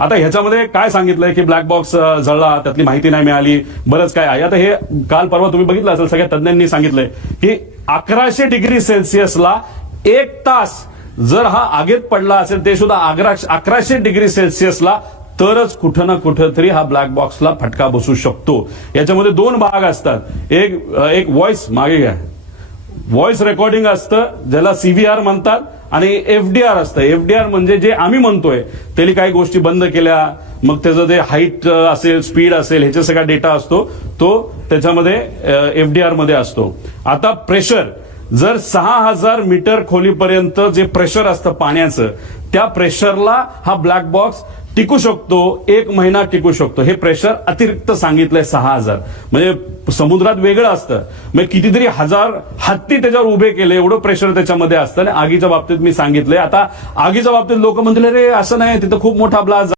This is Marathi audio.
आता ह्याच्यामध्ये काय सांगितलंय की ब्लॅक बॉक्स जळला, त्यातली माहिती नाही मिळाली, बरंच काय आहे. आता हे काल परवा तुम्ही बघितलं असेल, सगळ्या तज्ञांनी सांगितलंय की 1100 डिग्री सेल्सिअसला 1 तास जर हा आगीत पडला असेल, ते सुद्धा 1100 डिग्री सेल्सिअसला, तरच कुठं ना कुठं तरी हा ब्लॅक बॉक्सला फटका बसू शकतो. याच्यामध्ये 2 भाग असतात. एक व्हॉइस, मागे घ्या, व्हॉइस रेकॉर्डिंग असतं ज्याला सीव्हीआर म्हणतात, आणि एफडीआर असतं. एफडीआर म्हणजे जे आम्ही म्हणतोय त्याला काही गोष्टी बंद केल्या, मग त्याचं ते हाईट असेल, स्पीड असेल, ह्याचा सगळा डेटा असतो, तो त्याच्यामध्ये एफडीआर मध्ये असतो. आता प्रेशर, जर 6000 मीटर खोलीपर्यंत जे प्रेशर असतं पाण्याचं, त्या प्रेशरला हा ब्लॅक बॉक्स टिकू शकतो, 1 महिना टिकू शकतो. हे प्रेशर अतिरिक्त सांगितलंय 6000. म्हणजे समुद्रात वेगळं असतं, म्हणजे कितीतरी हजार हत्ती त्याच्यावर उभे केले, एवढं प्रेशर त्याच्यामध्ये असतं. आणि आगीच्या बाबतीत मी सांगितलंय. आता आगीच्या बाबतीत लोक म्हणतील, अरे असं नाही, तिथं खूप मोठा ब्लास्ट